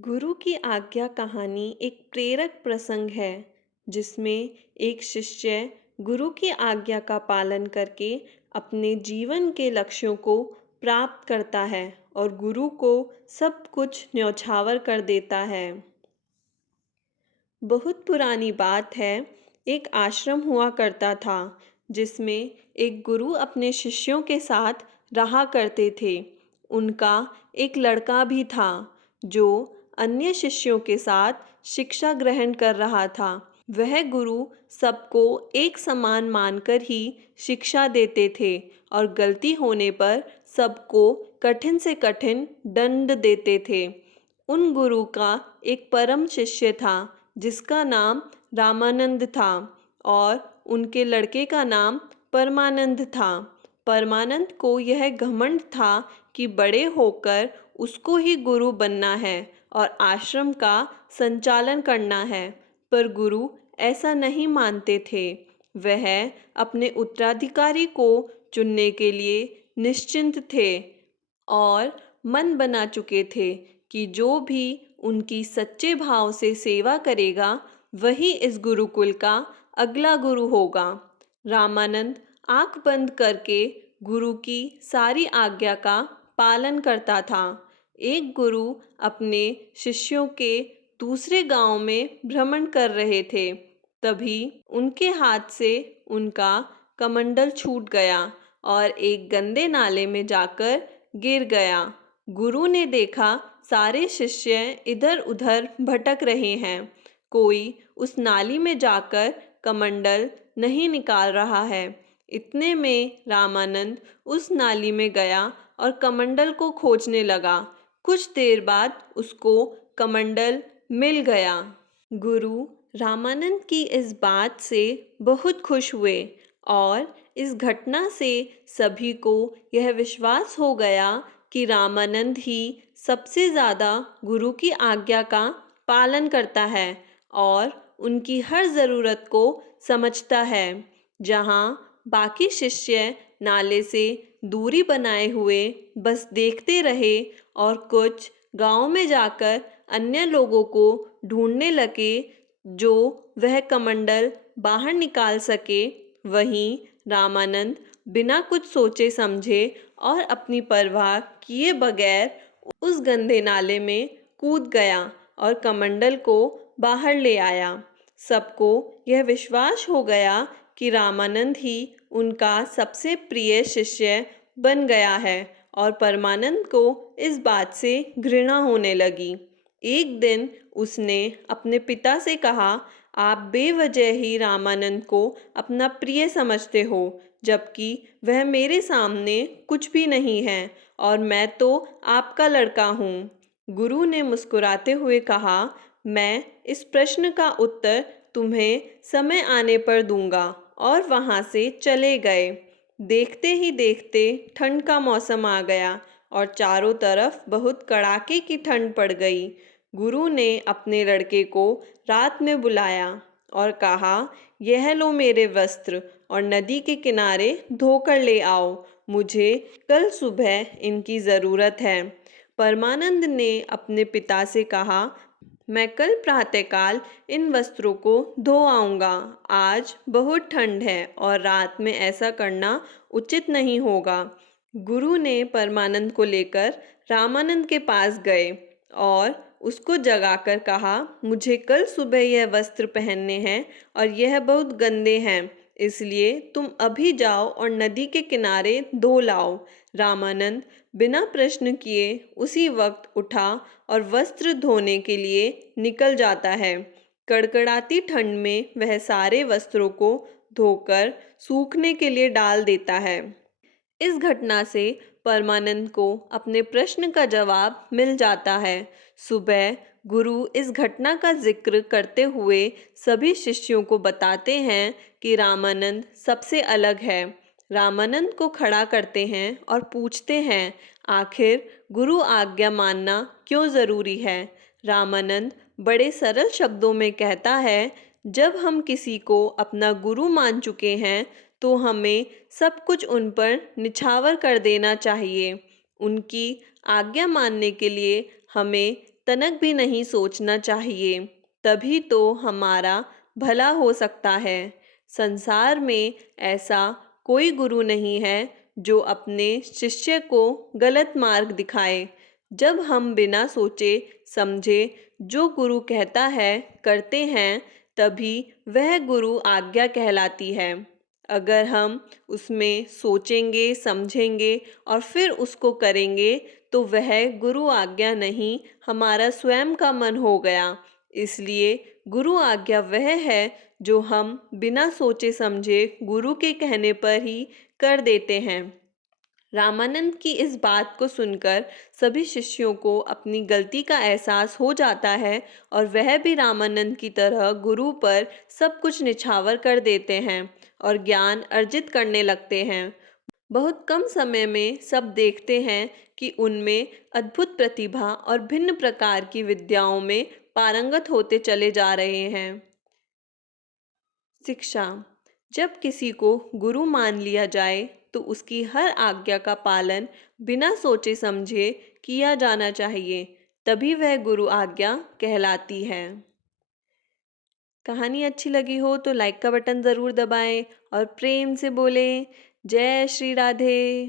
गुरु की आज्ञा कहानी एक प्रेरक प्रसंग है जिसमें एक शिष्य गुरु की आज्ञा का पालन करके अपने जीवन के लक्ष्यों को प्राप्त करता है और गुरु को सब कुछ न्यौछावर कर देता है। बहुत पुरानी बात है। एक आश्रम हुआ करता था जिसमें एक गुरु अपने शिष्यों के साथ रहा करते थे। उनका एक लड़का भी था जो अन्य शिष्यों के साथ शिक्षा ग्रहण कर रहा था। वह गुरु सबको एक समान मानकर ही शिक्षा देते थे और गलती होने पर सबको कठिन से कठिन दंड देते थे। उन गुरु का एक परम शिष्य था जिसका नाम रामानंद था और उनके लड़के का नाम परमानंद था। परमानंद को यह घमंड था कि बड़े होकर उसको ही गुरु बनना है और आश्रम का संचालन करना है, पर गुरु ऐसा नहीं मानते थे। वह अपने उत्तराधिकारी को चुनने के लिए निश्चिंत थे और मन बना चुके थे कि जो भी उनकी सच्चे भाव से सेवा करेगा वही इस गुरुकुल का अगला गुरु होगा। रामानंद आंख बंद करके गुरु की सारी आज्ञा का पालन करता था। एक गुरु अपने शिष्यों के दूसरे गांव में भ्रमण कर रहे थे। तभी उनके हाथ से उनका कमंडल छूट गया और एक गंदे नाले में जाकर गिर गया। गुरु ने देखा सारे शिष्य इधर उधर भटक रहे हैं। कोई उस नाली में जाकर कमंडल नहीं निकाल रहा है। इतने में रामानंद उस नाली में गया और कमंडल को खोजने लगा। कुछ देर बाद उसको कमंडल मिल गया। गुरु रामानंद की इस बात से बहुत खुश हुए और इस घटना से सभी को यह विश्वास हो गया कि रामानंद ही सबसे ज़्यादा गुरु की आज्ञा का पालन करता है और उनकी हर ज़रूरत को समझता है। जहाँ बाकी शिष्य नाले से दूरी बनाए हुए बस देखते रहे और कुछ गांव में जाकर अन्य लोगों को ढूंढने लगे जो वह कमंडल बाहर निकाल सके, वहीं रामानंद बिना कुछ सोचे समझे और अपनी परवाह किए बगैर उस गंदे नाले में कूद गया और कमंडल को बाहर ले आया। सबको यह विश्वास हो गया कि रामानंद ही उनका सबसे प्रिय शिष्य बन गया है और परमानंद को इस बात से घृणा होने लगी। एक दिन उसने अपने पिता से कहा, आप बेवजह ही रामानंद को अपना प्रिय समझते हो, जबकि वह मेरे सामने कुछ भी नहीं है और मैं तो आपका लड़का हूँ। गुरु ने मुस्कुराते हुए कहा, मैं इस प्रश्न का उत्तर तुम्हें समय आने पर दूंगा, और वहाँ से चले गए। देखते ही देखते ठंड का मौसम आ गया और चारों तरफ बहुत कड़ाके की ठंड पड़ गई। गुरु ने अपने लड़के को रात में बुलाया और कहा, यह लो मेरे वस्त्र और नदी के किनारे धोकर ले आओ, मुझे कल सुबह इनकी ज़रूरत है। परमानंद ने अपने पिता से कहा, मैं कल प्रातःकाल इन वस्त्रों को धो आऊँगा। आज बहुत ठंड है और रात में ऐसा करना उचित नहीं होगा। गुरु ने परमानंद को लेकर रामानंद के पास गए और उसको जगाकर कहा, मुझे कल सुबह यह वस्त्र पहनने हैं और यह बहुत गंदे हैं, इसलिए तुम अभी जाओ और नदी के किनारे धो लाओ। रामानंद बिना प्रश्न किए उसी वक्त उठा और वस्त्र धोने के लिए निकल जाता है। कड़कड़ाती ठंड में वह सारे वस्त्रों को धोकर सूखने के लिए डाल देता है। इस घटना से परमानंद को अपने प्रश्न का जवाब मिल जाता है। सुबह गुरु इस घटना का जिक्र करते हुए सभी शिष्यों को बताते हैं कि रामानंद सबसे अलग है। रामानंद को खड़ा करते हैं और पूछते हैं, आखिर गुरु आज्ञा मानना क्यों ज़रूरी है। रामानंद बड़े सरल शब्दों में कहता है, जब हम किसी को अपना गुरु मान चुके हैं तो हमें सब कुछ उन पर निछावर कर देना चाहिए। उनकी आज्ञा मानने के लिए हमें तनक भी नहीं सोचना चाहिए, तभी तो हमारा भला हो सकता है। संसार में ऐसा कोई गुरु नहीं है जो अपने शिष्य को गलत मार्ग दिखाए। जब हम बिना सोचे समझे जो गुरु कहता है करते हैं, तभी वह गुरु आज्ञा कहलाती है। अगर हम उसमें सोचेंगे, समझेंगे और फिर उसको करेंगे, तो वह गुरु आज्ञा नहीं, हमारा स्वयं का मन हो गया। इसलिए गुरु आज्ञा वह है जो हम बिना सोचे समझे गुरु के कहने पर ही कर देते हैं। रामानंद की इस बात को सुनकर सभी शिष्यों को अपनी गलती का एहसास हो जाता है और वह भी रामानंद की तरह गुरु पर सब कुछ निछावर कर देते हैं और ज्ञान अर्जित करने लगते हैं। बहुत कम समय में सब देखते हैं कि उनमें अद्भुत प्रतिभा और भिन्न प्रकार की विद्याओं में पारंगत होते चले जा रहे हैं। शिक्षा। जब किसी को गुरु मान लिया जाए तो उसकी हर आज्ञा का पालन बिना सोचे समझे किया जाना चाहिए, तभी वह गुरु आज्ञा कहलाती है। कहानी अच्छी लगी हो तो लाइक का बटन ज़रूर दबाएं और प्रेम से बोलें जय श्री राधे।